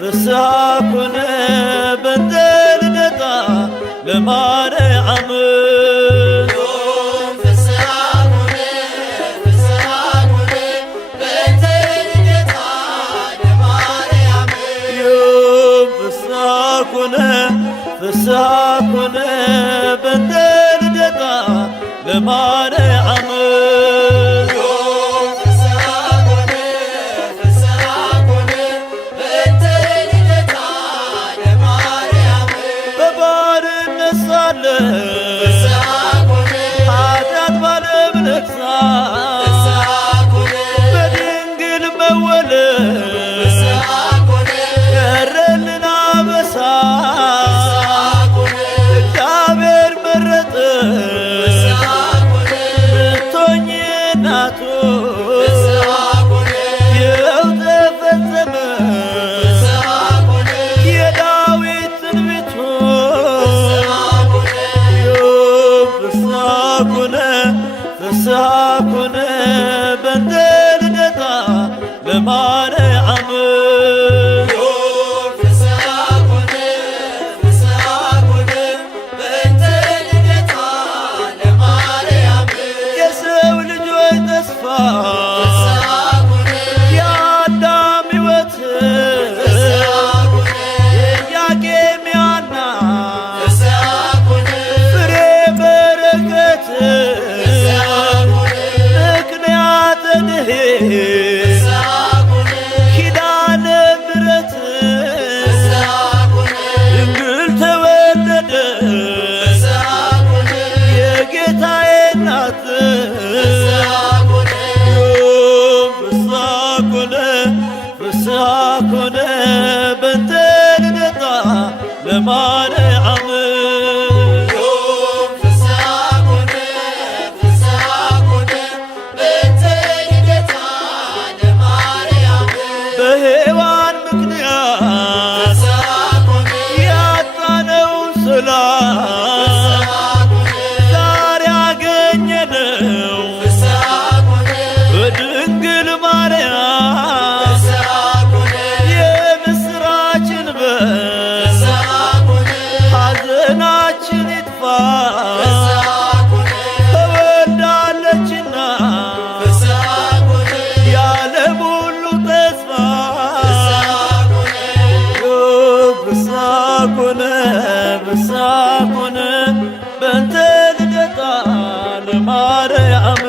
ፍስሐኩነ በእንተ ልደታ ለማርያም ፍስሐኩነ በእንተ ልደታ ለማርያም ኃጢአት ባለም ነግሣ በድንግል መወለድ ቀረልን አበሳ እግዚአብሔር መረጠሽ ልትሆኚ እናቱ ይኸው ተፈጸመ የዳዊት ትንቢቱ ፍስሐኩነ በእንተ ልደታ ለማርያም የሰው ልጆች ተስፋ የአዳም ሕይወት የኢያቄም የሐና ፍሬ በረከት ኪዳነ ምሕረት ድንግል ተወለደች የጌታዬ እናት ፍስሐኩነ በእንተ ልደታ ለማርያም በሔዋን ምክንያት ያጣነውን ሰላም ዛሬ አገኘነው በድንግል ማርያም የምስራችን በል ሐዘናችን ይጥፋ ተወልዳለችና የዓለም ሁሉ ተስፋ ፍስሐኩነ በእንተ ልደታ ለማርያም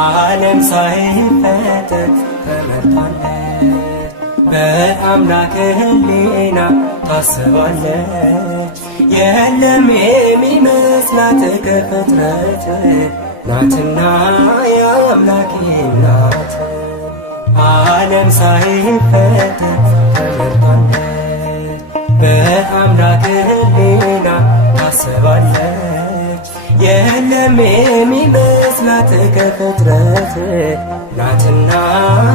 ዓለም ሳይፈጠር ተመርጣለች፣ በአምላክ ሕሊና ታስባለች። የለም የሚመስላት ከፍጥረት ናትና የአምላክ ናት። ዓለም ሳይፈጠር ተመርጣለች፣ በአምላክ ሕሊና ታስባለች። የለም የሚመስላት ከፍጥረት ናትና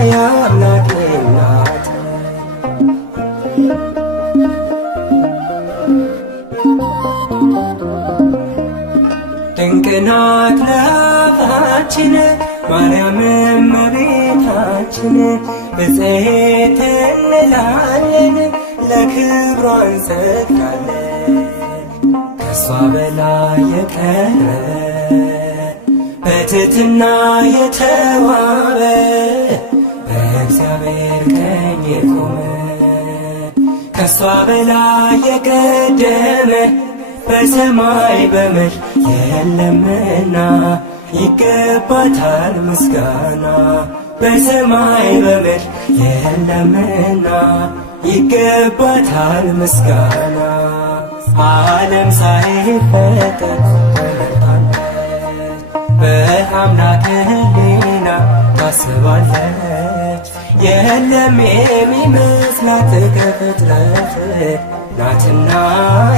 የአምላክ ናት። ድንቅ ናት ለአፋችን ማርያም እመቤታችን። ብፅዕት እንላለን ለክብሯ እንሰግዳለን። ከሷ በላይ የቀረበ በትሕትና የተዋበ በእግዚአብሔር ቀኝ የቆመ ከሷ በላይ የቀደመ በሰማይ በምድር የለምና ይገባታል ምስጋና። በሰማይ በምድር የለምና ይገባታል ምስጋና። ዓለም ሳይፈጠር በአምላክ ሕሊና ታስባለች። የለም የሚመስላት ከፍጥረት ናትና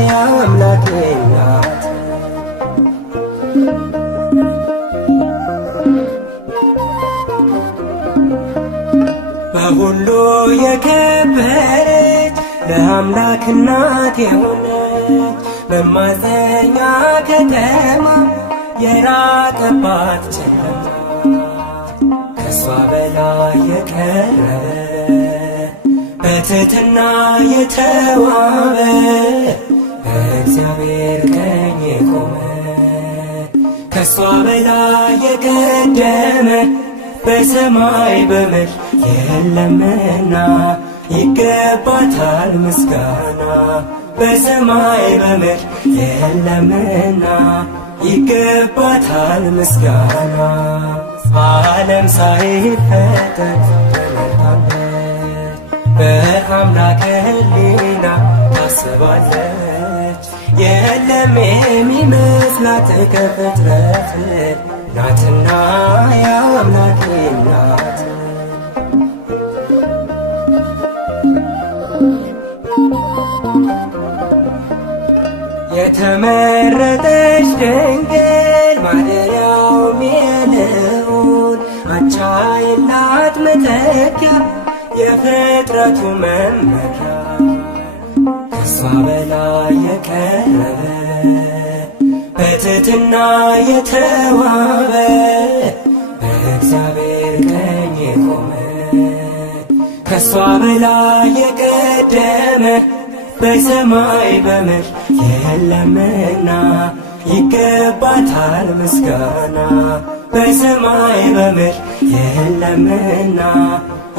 ያው አምላኬ ናት። በሁሉ የከበረች ለአምላክ እናት የሆነች መማፀኛ ከተማ የራቀባት ጨለማ ከሷ በላይ የቀረበ በትሕትና የተዋበ በእግዚአብሔር ቀኝ የቆመ ከሷ በላይ የቀደመ በሰማይ በምድር የለምና ይገባታል ምስጋና። በሰማይ በምድር የለምና ይገባታል ምስጋና። ዓለም ሳይፈጠር በአምላክ ሕሊና ታስባለች። የለም የሚመስላት ከፍጥረት ናትና ያው አምላኬ ናት። የተመረጠች ድንግል ማደሪያውም የልዑል አቻ የላት መተኪያ የፍጥረቱ መመኪያ ከሷ በላይ የቀረበ በትሕትና የተዋበ በእግዚአብሔር ቀኝ የቆመ ከሷ በላይ የቀደመ በሰማይ በምድር የለምና ይገባታል ምስጋና። በሰማይ በምድር የለምና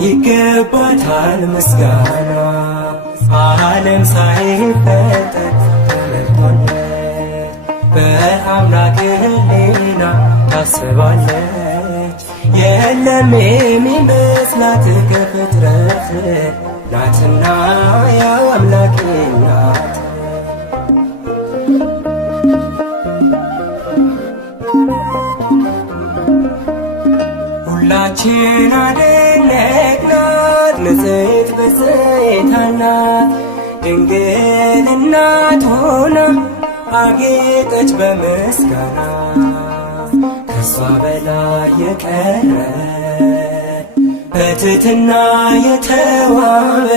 ይገባታል ምስጋና። ዓለም ሳይፈጠር ተመርቷለች በአምላክ ሕሊና ታስባለች። የለም የሚመስላት ከፍጥረት ናትና ያው አምላኬ ናት። ሁላችን አደነቅናት ንጽሕት ብፅዕት ናት ድንግል እናት ሆና አጌጠች በምስጋና ከሷ በላይ የቀረበ በትሕትና የተዋበ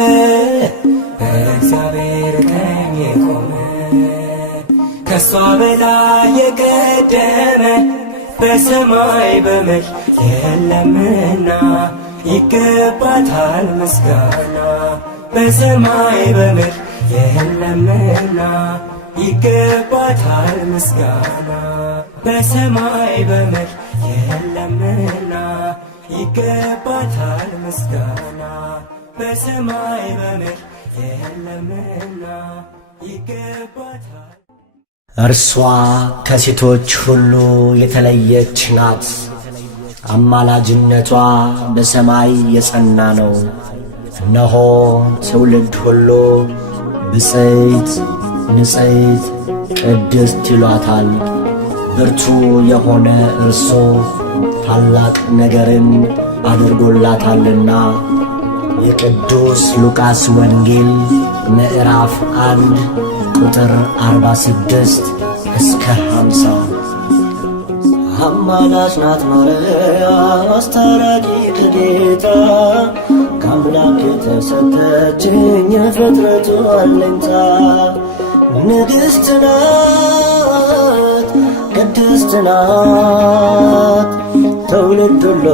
በእግዚአብሔር ቀኝ የቆመ ከሷ በላይ የቀደመ በሰማይ በምድር የለምና ይገባታል ምስጋና። በሰማይ በምድር የለምና ይገባታል ምስጋና። በሰማይ በምድር የለምና ይገባታል ምስጋና። በሰማይ በምድር የለምና ይገባታል። እርሷ ከሴቶች ሁሉ የተለየች ናት። አማላጅነቷ በሰማይ የጸና ነው። እነሆ ትውልድ ሁሉ ብፅዕት ንጽሕት ቅድስት ይሏታል። ብርቱ የሆነ እርሱ ታላቅ ነገርን አድርጎላታልና። የቅዱስ ሉቃስ ወንጌል ምዕራፍ 1 ቁጥር 46 እስከ 50። አማላጅ ናት ማርያም አስታራቂ ከጌታ ከአምላክ የተሰጠችኝ የፍጥረቱ አለኝታ። ንግሥት ናት ቅድስት ቅድስት ናት። ትውልድ ሁሉ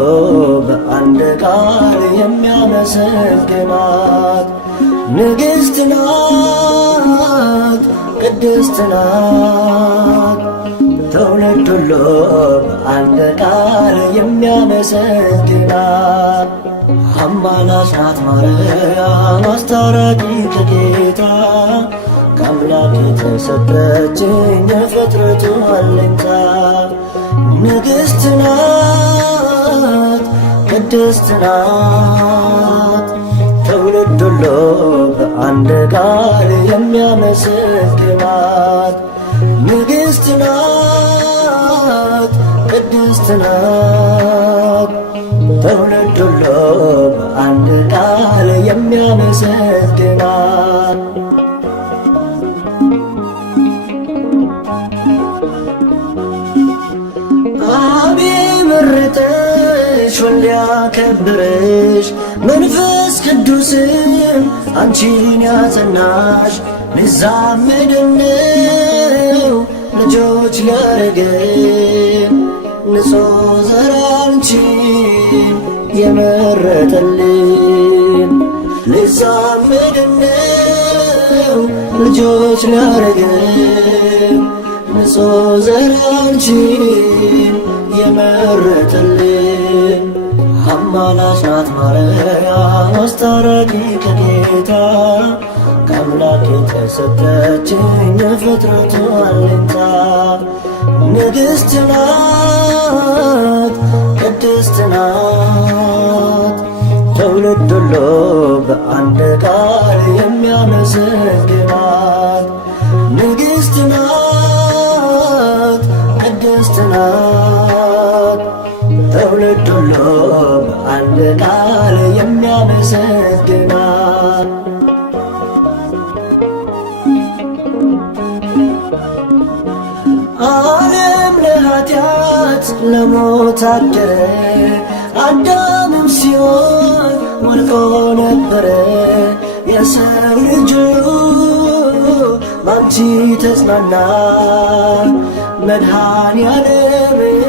በአንድ ቃል የሚያመሰግናት ንግሥት ናት፣ ቅድስት ናት። ትውልድ ሁሉ በአንድ ቃል የሚያመሰግናት አማላጅ ናት ማርያም አስታራቂ ከጌታ ከአምላክ የተሰጠችኝ የፍጥረቱ አለኝታ ንግሥት ናት፣ ቅድስት ናት። ትውልድ ሁሉ በአንድ ቃል የሚያመሰግናት ንግሥት ናት፣ ቅድስት ናት። ትውልድ ሁሉ በአንድ ቃል የሚያመሰግናት አብ መረጠሽ ወልድ ያከበረሽ መንፈስ ቅዱስም አንቺን ያጸናሽ ልዛመድነው ልጆች ሊያረገን ንጹሕ ዘር አንቺን የመረጠልን ልዛመድነው ልጆች ሊያረገን ንጹሕ ዘር አንቺን የመረጠልን አማላጅ ናት ማርያም አስታራቂ ከጌታ ከአምላክ የተሰጠችኝ የፍጥረቱ አለኝታ ንግሥት ናት፣ ቅድስት ናት። ትውልድ ሁሉ በአንድ ቃል የሚያመሰግናት ንግሥት ናት፣ ቅድስት ናት። ትውልድ ሁሉ በአንድ ቃል የሚያመሰግናት ዓለም ለኃጢአት ለሞት አደረ አዳምም ሲሆን ወድቆ ነበረ የሰው ልጅ ባንቺ ተጽናና መድኃኔዓለምን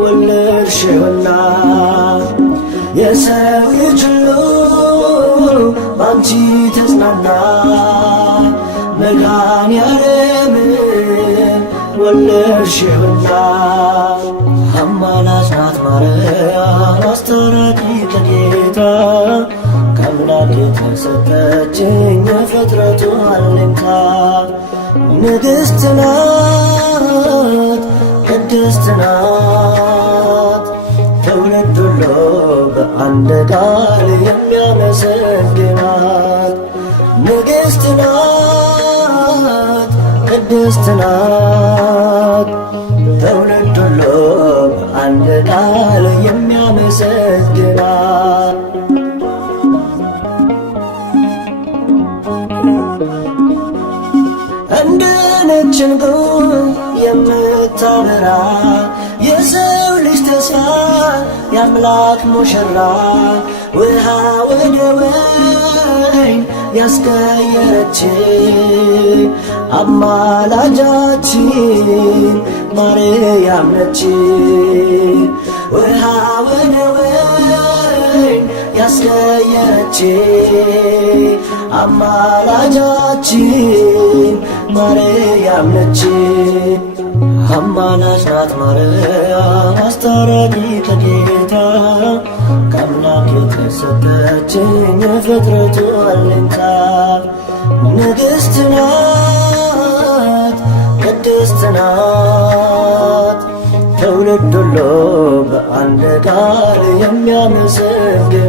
ወለድሽውና የሰው ልጅ ባንቺ ተጽናና መድኃኔዓለምን ወለድሽውና አማላጅ ናት ማርያም አስታራቂ ከጌታ ከአምላክ የተሰጠችኝ የፍጥረቱ አለኝታ ንግሥት ናት፣ ቅድስት ናት። ትውልድ ሁሉ በአንድ ቃል የሚያመሰግናት ንግሥት ናት፣ ቅድስት ናት። ትውልድ ሁሉ በአንድ ቃል የሚያመሰግናት እንደ ነጭ ዕንቁ የምታበራ የሰው ልጅ ተስፋ የአምላክ ሙሽራ ውሃ ወደ ወይን ያስቀየረች አማላጃችን ማርያም ነች። ውሃ ወደ ወይን ያስቀየረች አማላጃችን ማርያም ነች። አማላጅ ናት ማርያም አስታራቂ ከጌታ ከአምላክ የተሰጠችኝ የፍጥረቱ አለኝታ ንግሥት ናት፣ ቅድስት ናት። ትውልድ ሁሉ በአንድ ቃል የሚያመሰግናት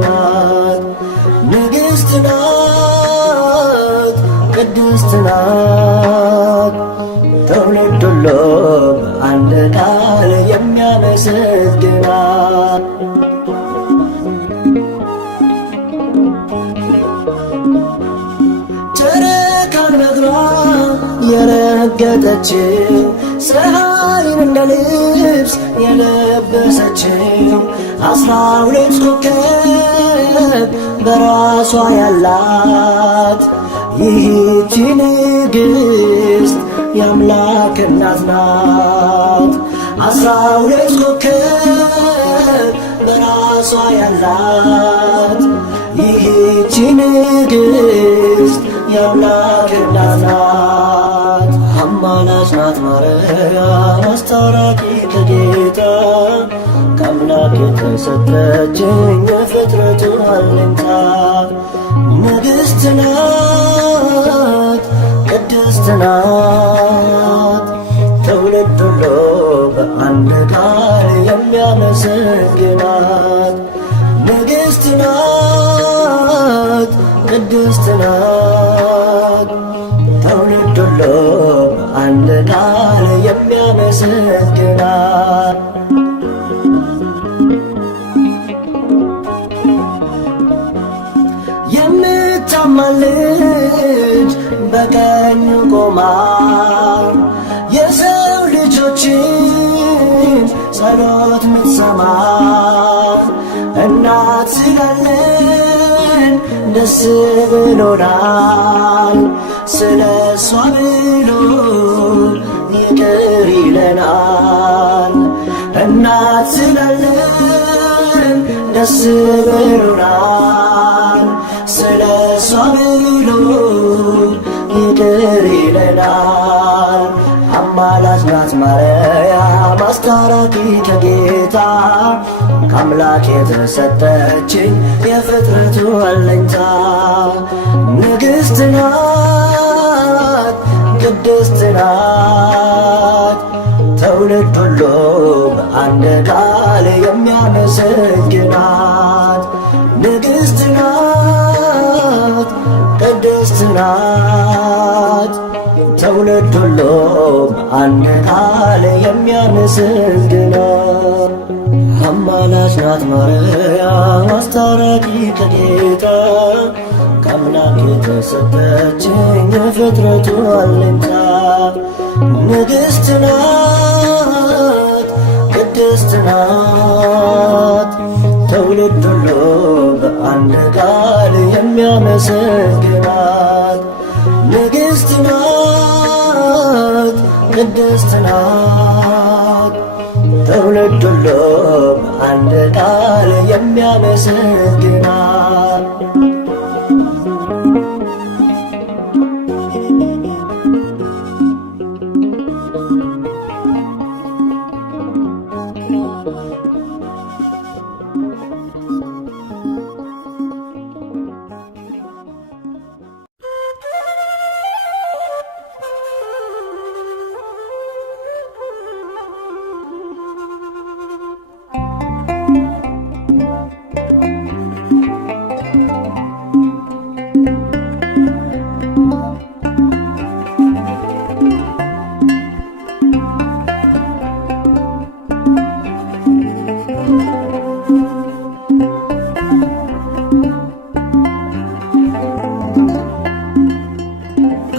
ንግሥት ናት፣ ቅድስት ናት። ትውልድ ሁሉ በአንድ ቃል የሚያመሰግናት ጨረቃን በእግሯ የረገጠችው ፀሐይን እንደ ልብስ የለበሰችው 12 ኮከብ በራሷ ያላት ይህች ንግሥት የአምላክ እናት ናት። 12 ኮከብ በራሷ ያላት ይህች ንግሥት የአምላክ እናት ናት። አማላጅ ናት ማርያም አስታራቂ ከጌታ ከአምላክ የተሰጠችኝ የፍጥረቱ አለኝታ ንግሥት ናት ቅድስት ናት ትውልድ ሁሉ በአንድ ቃል የሚያመሰግናት ንግሥት ናት ቅድስት ናት ትውልድ ሁሉ በአንድ ቃል የሚያመሰግናት የምታማልድ በቀኙ ቆማ የሰው ልጆችን ጸሎት ምትሰማ እናት ስላለን ደስ ብሎናል። ስለ እሷ ብሎ ይቅር ይለናል። እናት ስላለን ደስ ብሎናል። ስለ እሷ ብሎ ይቅር ይለናል። አማላጅ ናት ማርያም አስታራቂ ከጌታ ከአምላክ የተሰጠችኝ የፍጥረቱ አለኝታ ንግሥት ናት ቅድስት ናት ትውልድ ሁሉ በአንድ ቃል የሚያመሰግናት ንግሥት ናት ቅድስት ናት ትውልድ ሁሉ በአንድ ቃል የሚያመሰግናት አማላጅ ናት ማርያም አስታራቂ ከጌታ ከአምላክ የተሰጠችኝ የፍጥረቱ አለኝታ ንግሥት ናት ቅድስት ናት ትውልድ ሁሉ በአንድ ቃል የሚያመሰግናት ንግሥት ናት ቅድስት ናት ትውልድ ሁሉ በአንድ ቃል የሚያመሰግናት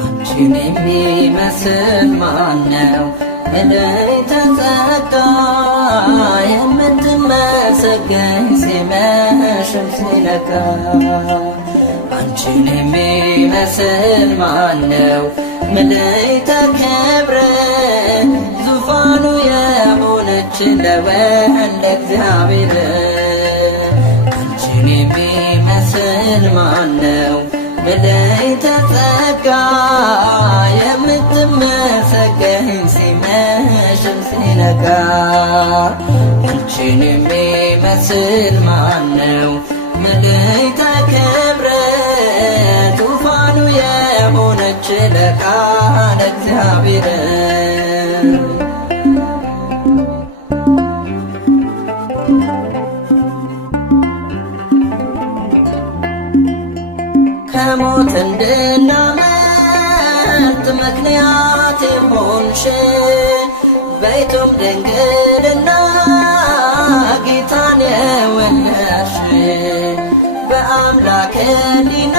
አንቺን የሚመስል ማነው? እለይ ተጸጋ የምትመሰገኝ ሲመሽም ሲነጋ አንቺን የሚመስል ማነው? ምልዕተ ክብር ዙፋኑ የሆነች ለወልደ እግዚአብሔር አንቺን የሚመስል ማነው? ምልዕተ ጸጋ የምትመሰገኝ ሲመሽም ሲነጋ አንቺን የሚመስል ማነው? ምልዕተ ክብር ዙፋኑ የሆነች ለቃለ እግዚአብሔር ከሞት እንድናመልጥ ምክንያት የሆንሽ በይቱም ድንግልና ጌታን የወለድሽ በአምላክ ሕሊና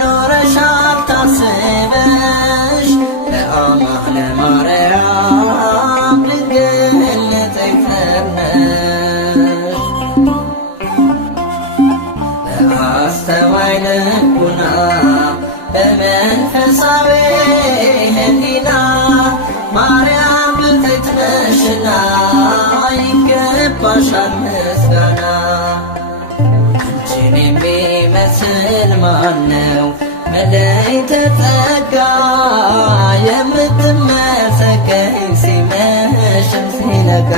ኖረሻል ታስበሽ ለአማነ ማርያም ድንግል ንጽሕት ነሽ በአስተዋይ ልቡና በመንፈሳዊ ሕሊና ማርያም ብፅዕት ነሽና ይገባሻል ምስጋና። አንቺን የሚመስል ማነው መለይተ ጸጋ የምትመሰገኝ ሲመሽም ሲነጋ።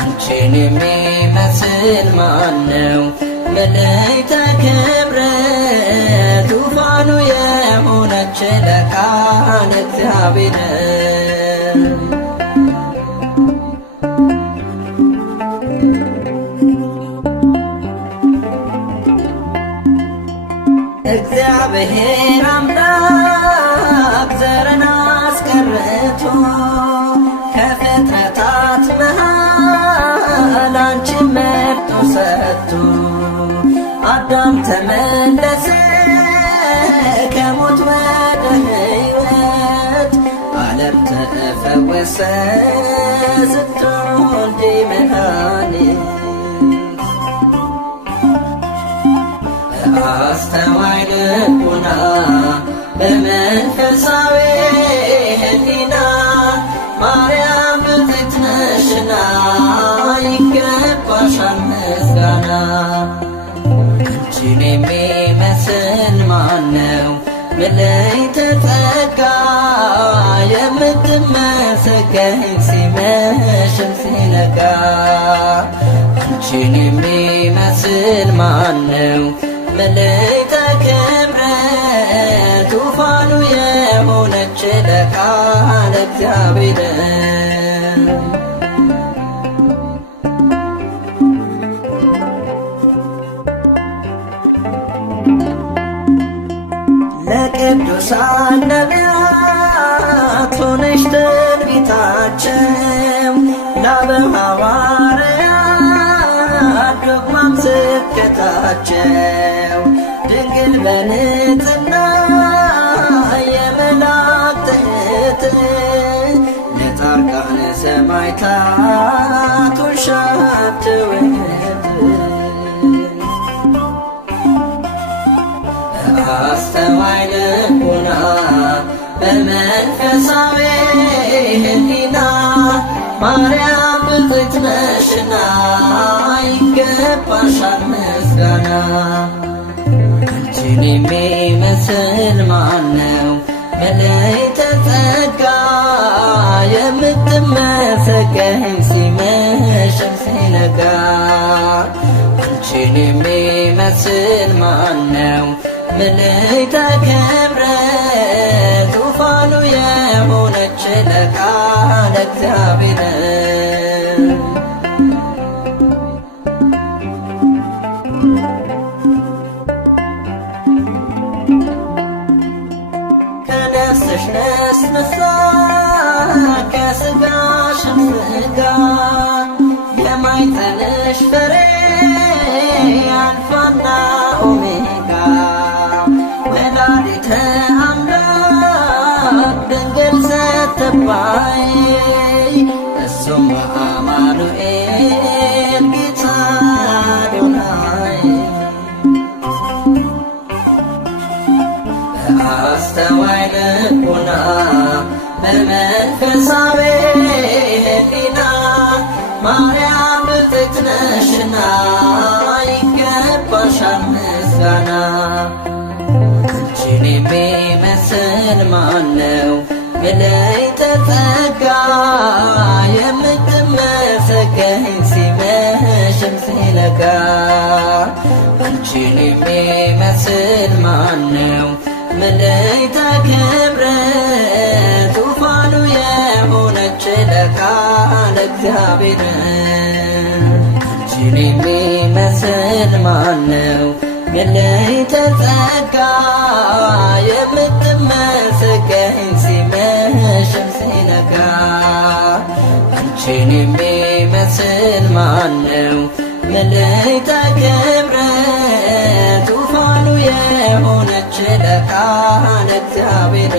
አንቺን የሚመስል ማነው መለይተ ክብር ዙፋኑ የሆነች ለቃል እግዚአብሔር። እግዚአብሔር አምላክ ዘርን አስቀርቶ ከፍጥረታት መሃል አንቺን መርጦ ሰጥቶ አዳም ተመለሰ ከሞት ወደ ሕይወት ዓለም ተፈወሰ ስትወልጂ መድኃኒት። አስተዋይ ልቡና በመንፈሳዊ ሕሊና ማርያም ብፅዕት ነሽና ይገባሻል ምስጋና። አንቺን የሚመስል ማነው መለይተ ጸጋ የምትመሰገኝ ሲመሽም ሲነጋ። አንቺን የሚመስል ማነው መለይተ ክብር ዙፋኑ የሆነች ለቃል እግዚአብሔር። ለቅዱሳን ነቢያት ሆነሽ ትንቢታቸው ለአበው ሐዋርያት ዶግማም ስብከታቸው ድንግል በንጽሕና የመላእክት እህት ለጻድቃነ ሰማዕታት ሆንሻት ውህት። አስተዋይ ልቡና በመንፈሳዊ ሕሊና ማርያም ብፅዕት ነሽና ይገባሻል ምስጋና። አንቺን የሚመስል ማነው መለይተ ጸጋ የምትመሰገኝ ሲመሽም ሲነጋ። አንቺን የሚመስል ማነው መለይተ ክብር ዙፋኑ የሆነች ለቃል እግዚአብሔር። ከነፍስሽ ነስንሳ ከሥጋሽም ሥጋ የማኅፀንሽ ፍሬ አልፋና ኦሜጋ ወላዲተ አምላክ ድንግል ስትባይ እሱም አማኑኤል ጌታ አዶናይ። አስተዋይ ልቡና በመንፈሳዊ ሕሊና ማርያም ብፅዕት ነሽና ይገባሻል ምስጋና። አንቺን የሚመስል ማነው መለይተ ጸጋ የምትመሰገኝ ሲመሽም ሲነጋ። አንቺን የሚመስል ማነው መለይተ ክብር ዙፋኑ የሆነች ለቃል እግዚአብሔር። አንቺን የሚመስል ማነው መለይተ ጸጋ የምትመሰገኝ ሲመሽም ሲነጋ። አንቺን የሚመስል ማነው መለይተ ክብር ዙፋኑ የሆነች ለቃል እግዚአብሔር።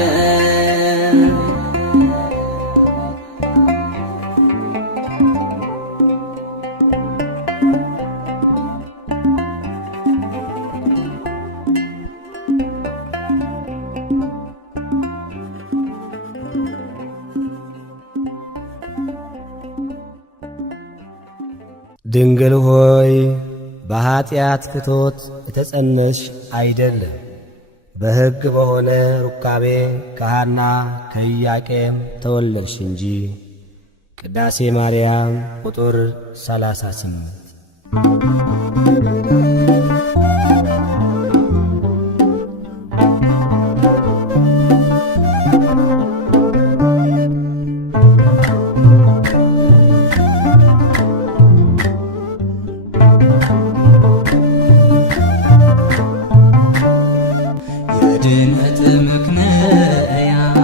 ድንግል ሆይ በኀጢአት ፍቶት የተጸነስሽ አይደለም፣ በሕግ በሆነ ሩካቤ ከሐና ከኢያቄም ተወለድሽ እንጂ። ቅዳሴ ማርያም ቁጥር 38። የድነት ምክንያት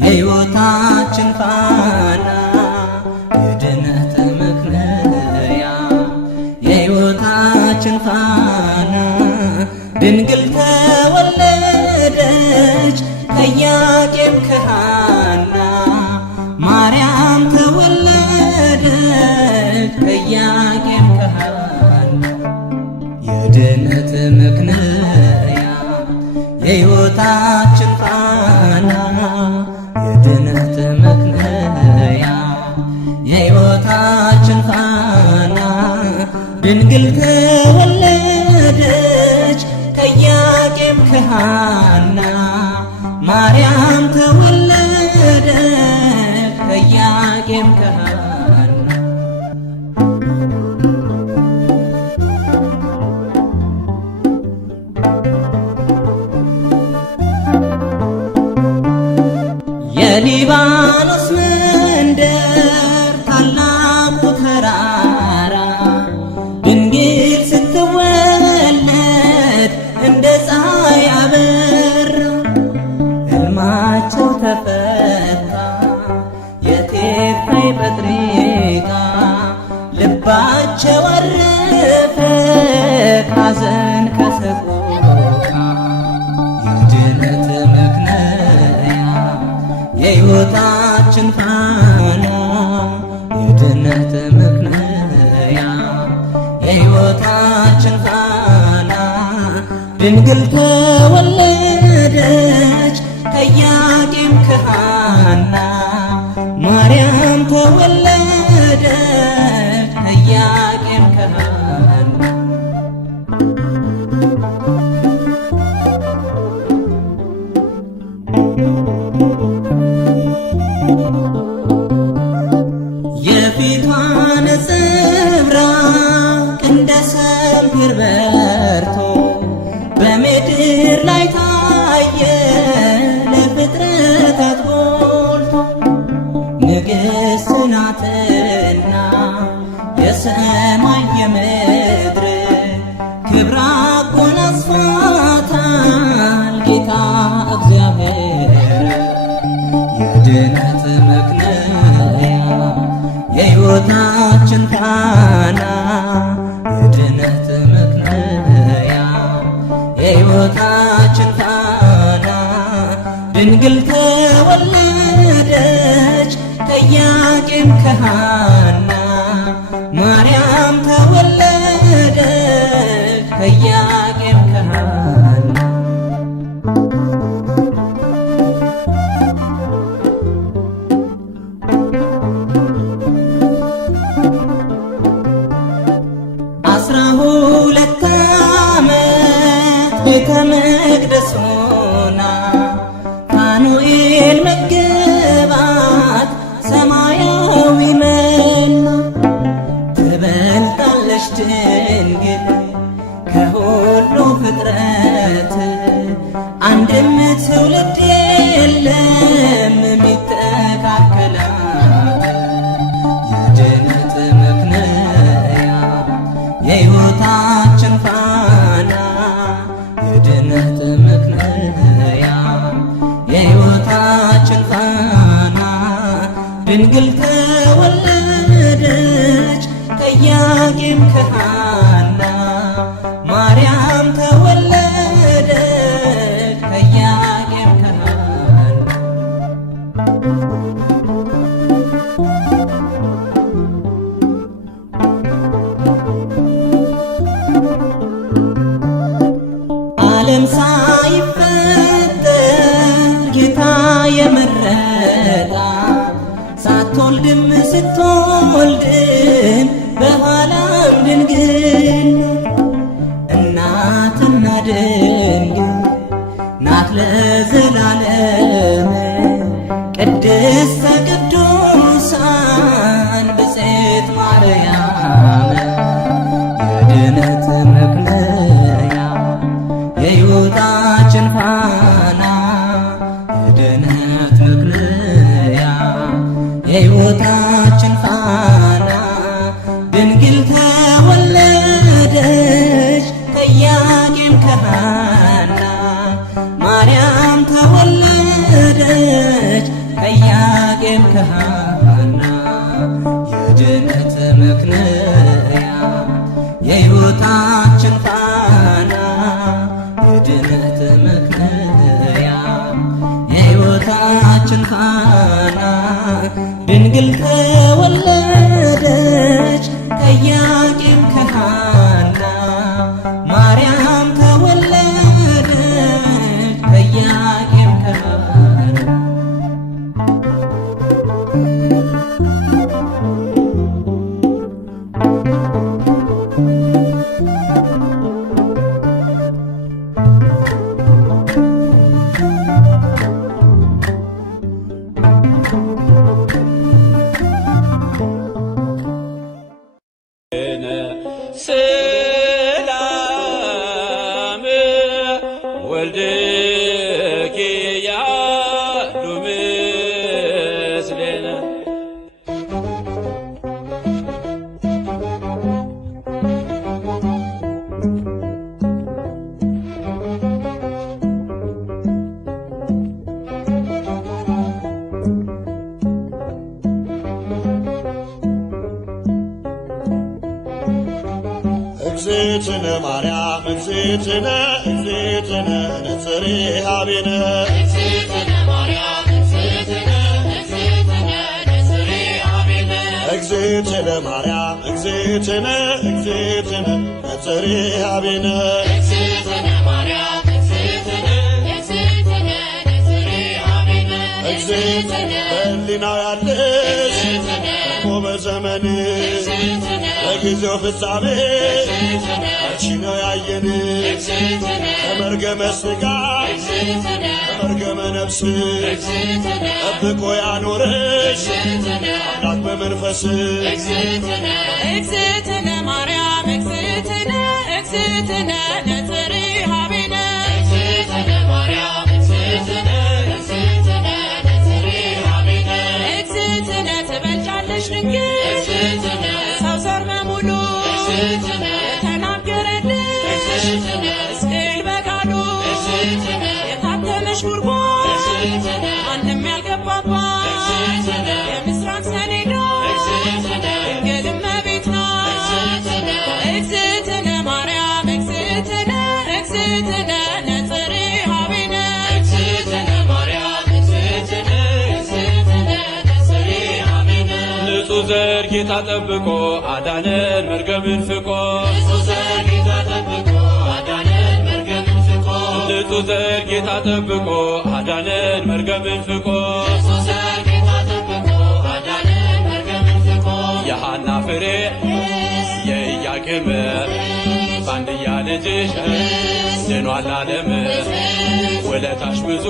የሕይወታችን ፋና፣ የድነት ምክንያት የሕይወታችን ፋና፣ ድንግል ተወለደች ከኢያቄም ከሐና፣ ማርያም ተወለደች ከኢያቄም ከሐና። የድነት ምክንያት የሕይወታችን ፋና፣ የድነት ምክንያት የሕይወታችን ፋና፣ ድንግል ተወለደች ከኢያቄም ከሐና፣ ማርያም ተወለደች ከኢያቄም ከሐና። የሊባኖስ መንደር ታላቁ ተራራ ድንግል ስትወለድ እንደ ፀሐይ አበራ። ሕልማቸው ተፈታ የቴርፋይ ጴጥሪቃ፣ ልባቸው አረፈ ካዘን ከሰቆቃ። የድነት ምክንያት የሕይወታችን ፋና፣ የድነት ምክንያት የሕይወታችን ፋና፣ ድንግል ተወለደች ከኢያቄም ከሐና፣ ማርያም ተወለደች ከኢያቄም ከሐና። የፊቷ ነጸብራቅ እንደ ሰምፔር በርቶ በምድር ላይ ታየ ለፍጥረታት ጎልቶ። ንግሥት ናትና የሰማይ የምድር ክብር አጎናጽፏታል ጌታ እግዚአብሔር። የድነት ምክንያት የሕይወታችን ፋና፣ የድነት ምክንያት የሕይወታችን ፋና፣ ድንግል ተወለደች ከኢያቄም ከሐና፣ ማርያም ተወለደች ከኢያቄም ከሐና። ሁለት ዓመት ቤተ መቅደስ ሆና ፋኑኤል መገባት ሰማያዊ መና። ትበልጣለች ድንግል ከሁሉ ፍጥረት፣ አንድም ትውልድ የለም የሚተካከላት። የድነት ምክንያት የሕይወታችን ፋና፣ የድነት ምክንያት የሕይወታችን ፋና፣ ድንግል ተወለደች ከኢያቄም ከሐና፣ ማርያም ተወለደች ከኢያቄም ከሐና። ዓለም ሳይፈጠር ጌታ የመረጣት፣ ሳትወልድም ስትወልድም በኋላ ድንግል እናትና ድንግል ናት ለዘላለም ቅድስተ ቅዱሳን ብፅዕት ማርያም የድነት መክለያ የሕይወታችን ፋና የድነት መክለያ የሕይወታችን ፋና ድንግል ተወለደች ከኢያቄም ከሐና ማርያም ተወለደች ከኢያቄም ከሐና የድነት መክለያ የሕይወታችን ፋና የድነት መክለያ የሕይወታችን ፋና ድንግል ተወለደች ከኢያቄም ከሐና ማርያም ተወለደች ከኢያቄም ከሐና ሰላም ወልድኪ ያሉ ምስሌነ እግዝእትነ ማርያም እግዝእትነ እግዝእትነ ነጽሬ ኀቤነ እግዝእትነ ማርያም እግዝእትነ እግዝእትነ ነጽሬ ኀቤነ እግዝእትነ በሕሊናው ያለሽ እኮ በዘመንሽ በጊዜው ፍጻሜ አንቺ ነው ያየን ከመርገመ ሥጋ ከመርገመ ነፍስ ጠብቆ ያኖረሽ አምላክ በመንፈስ እግዝእትነ ማርያም እግዝእትነ እግዝእትነ ነጽሬ ኀቤነ እግዝእትነ ትበልጫለሽ ድንግል ሰው ዘር በሙሉ የተናገረልሽ ሕዝቅኤል በቃሉ የታተመሽ ጉድጓድ ማንም ያልገባባት የምስራቅ ሰሌዳ ድንግል እመቤት ናት። እግዝእትነ ማርያም እግዝእትነ እግዝእትነ ነጽሬ ኀቤነ ንጹሕ ዘር ጌታ ጠብቆ አዳነን መርገምን ፍቆ ንጹሕ ዘር ጌታ ጠብቆ አዳነን መርገምን ፍቆ የሐና ፍሬ የኢያቄም ባንድያ ልጅሽ ድኗል ዓለም ውለታሽ ብዙ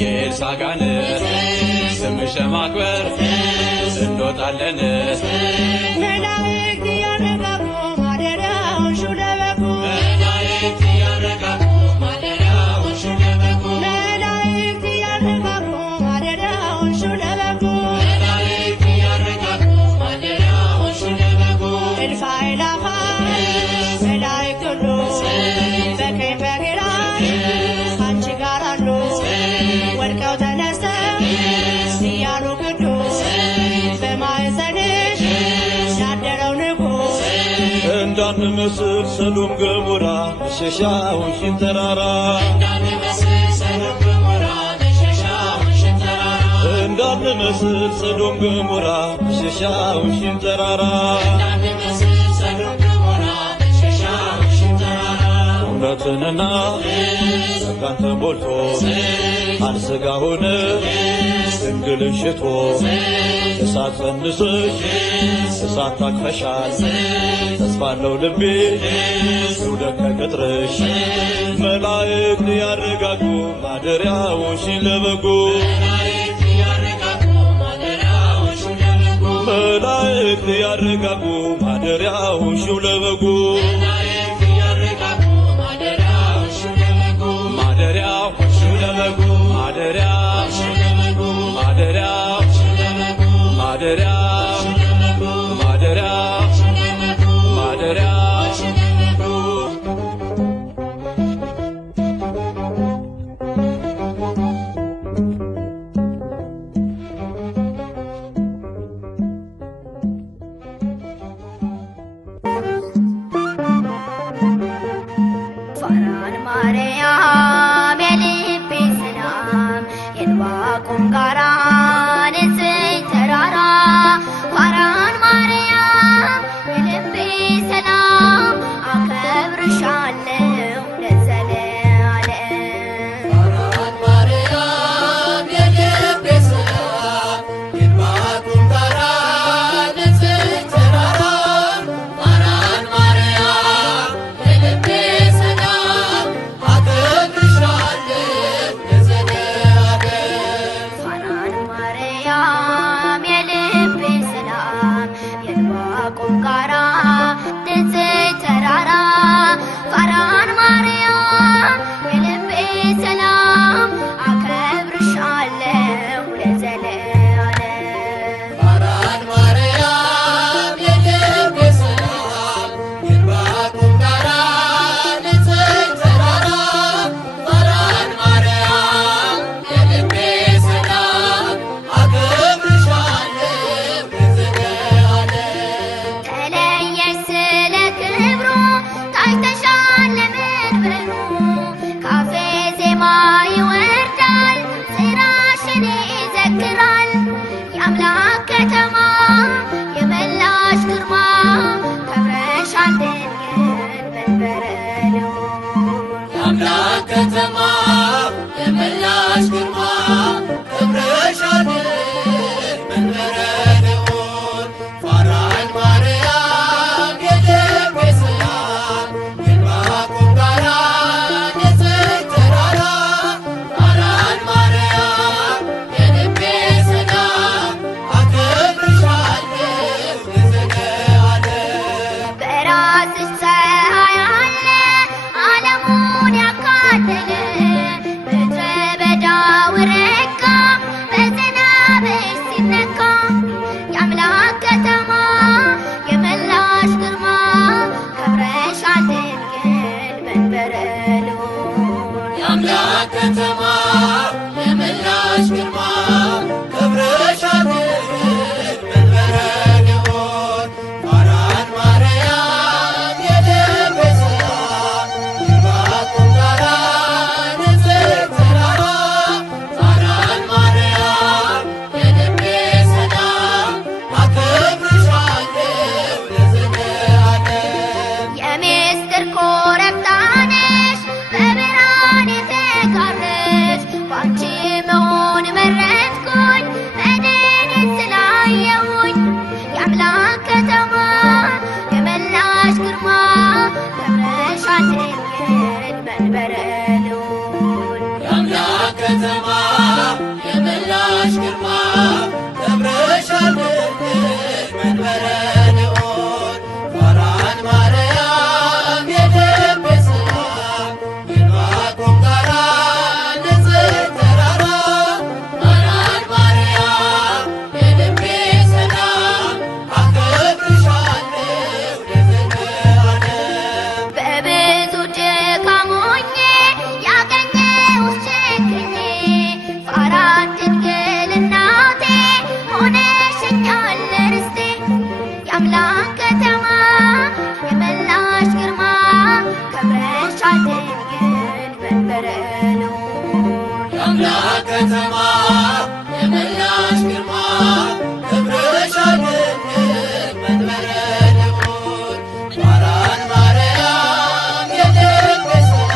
የኤልሳጋን ስምሽ ማክበር እንወጣለን መላእክት እያረጋጉ ማደሪያውን ሹለበኩ መላእክት እያረጋጉ ማደሪያውን ሹለበኩ መላእክት እያረጋጉ ማደሪያውን ሹለበኩ እልፍ አእላፋት መላእክት ሁሉ በቀኝ በግራ ከአንቺ ጋር አሉ ወድቀው ተነስተው እያሉ ቅዱስ በማኅፀንሽ ያደረው ንጉሥ እንዳንመስል ሰዶም ገሞራ መሸሻውን ተራራ እንዳንመስል ሰዶም ገሞራ መሸሻውን ተራራ ምሕረትንና ጸጋን ተሞልቶ ቃል ሥጋ ሆነ ድንግልን ሽቶ እሳት ጸንሰሽ እሳት ታቅፈሻል ተስፋለው ልቤ ይውደቅ ከቅጥርሽ መላእክት ያረጋጉ ማደሪያዎሽን ለበጉ መላእክት ያረጋጉ ማደሪያዎሽን ለበጉ ማደሪያዎሽን ለበጉ ማደሪያዎሽን ለበጉ ማደሪያዎሽን ለበጉ ማደሪያዎሽን ለበጉ ማደሪያዎሽን ለበጉ ማደሪያዎሽን ለበጉ ፋራን ማርያም የልቤ ሰላም የዕንባቆም ጋራ ንጽሕት ተራራ ፋራን ማርያም የልቤ ሰላም አከብርሻለሁ ለዘለዓለም። ፋራን ማርያም የልቤ ሰላም የዕንባቆም ጋራ ንጽሕት ተራራ ፋራን ማርያም የልቤ ሰላም አከብርሻለሁ ለዘለዓለም። ፋራን ማርያም የልቤ ሰላም የዕንባቆም ጋራ ንጽሕት ተራራ ፋራን ማርያም የልቤ ሰላም አከብርሻለሁ ለዘለዓለም። ፋራን ማርያም የልቤ ሰላም የዕንባቆም ጋራ ንጽሕት ተራራ ፋራን ማርያም የልቤ ሰላም አከብርሻለሁ ለዘለዓለም። ተለየሽ ስለ ክብሩ ታይተሻል ለመንበሩ ካፌ ዜማ ይወርዳል ስራሽን ይዘክራል የአምላክ ከተማ የመላሽ ግርማ ከብረሻል ድንግል መንበረ ልዑል። የአምላክ ከተማ የመላሽ ግርማ ከብረሻል መንበረ ልዑል። ፋራን ማርያም የልቤ ሰላም የዕንባቆም ጋራ ንጽሕት ተራራ ፋራን ማርያም የልቤ ሰላም አከብርሻለሁ ለዘለዓለም። በራስሽ ፀሐይ አለ ዓለሙን ያካለለ ምድረ በዳው ረጋ በዝናብሽ ሲነካ የአምላክ ከተማ የመላሽ ግርማ ከብረሻል ድንግል መንበረ ልዑል። የአምላክ ከተማ የመላሽ ግርማ ከብረሻል መንበረ ልዑል። ፋራን ማርያም የልቤ ሰላም የዕንባቆም ጋራ ንጽሕት ተራራ ፋራን ማርያም የልቤ ሰላም አከብርሻለሁ ለዘለዓለም። የምስጢር ኮረብታ ነሽ በብርሃን የተጋረድሽ ባንቺ መሆን መረጥኩኝ መድንን ስላየሁኝ የአምላክ ከተማ የመላሽ ግርማ ከብረሻል ድንግል መንበረ ልዑል። የአምላክ ከተማ የመላሽ ግርማ ከብረሻል ድንግል መንበረ ልዑል። ፋራን ማርያም የልቤ ሰላም የዕንባቆም ጋራ ንጽሕት ተራራ ፋራን ማርያም የልቤ ሰላም አከብርሻለሁ ለዘለዓለም። በብዙ ድካም ሆኜ ያገኘሁሽ ችግኜ ፋራን ድንግል እናቴ ሆነሽኛል ርስቴ የአምላክ ከተማ የመላሽ ግርማ ከብረሻል ድንግል መንበረ ልዑል። የአምላክ ከተማ የመላሽ ግርማ ከብረሻል ድንግል መንበረ ልዑል። ፋራን ማርያም የልቤ ሰላም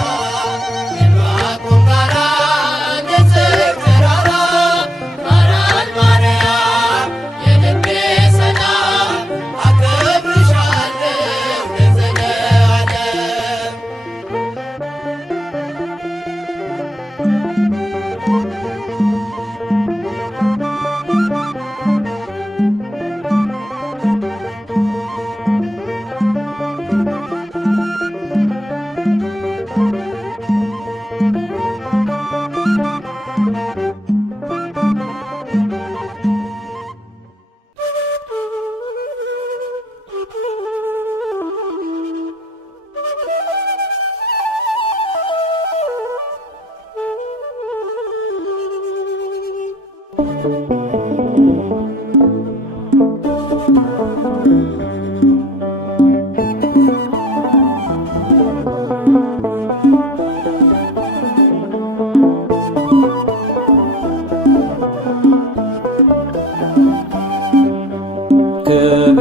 ክብርት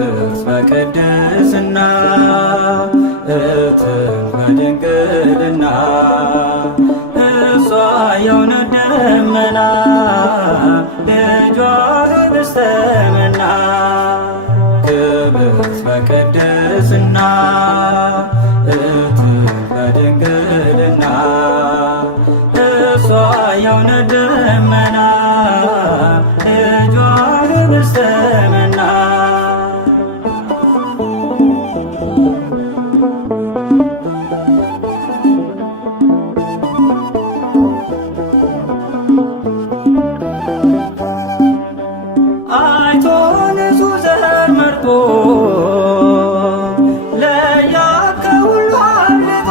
በቅድስና እትም በድንግልና እሷ የእውነት ደመና ልጇ ኅብስተ መና። ክብርት በቅድስና እትም በድንግልና እሷ የእውነት ደመና ልጇ ኅብስተ መና። አይቶ ንጹሕ ዘር መርጦ ለያዕቆብ ከሁሉ አብልጦ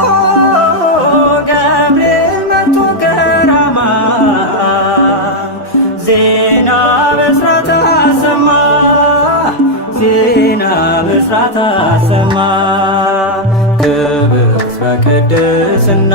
ገብርኤል መጥቶ ከራማ ዜና ብስራት አሰማ ዜና ብስራት አሰማ። ክብርት በቅድስና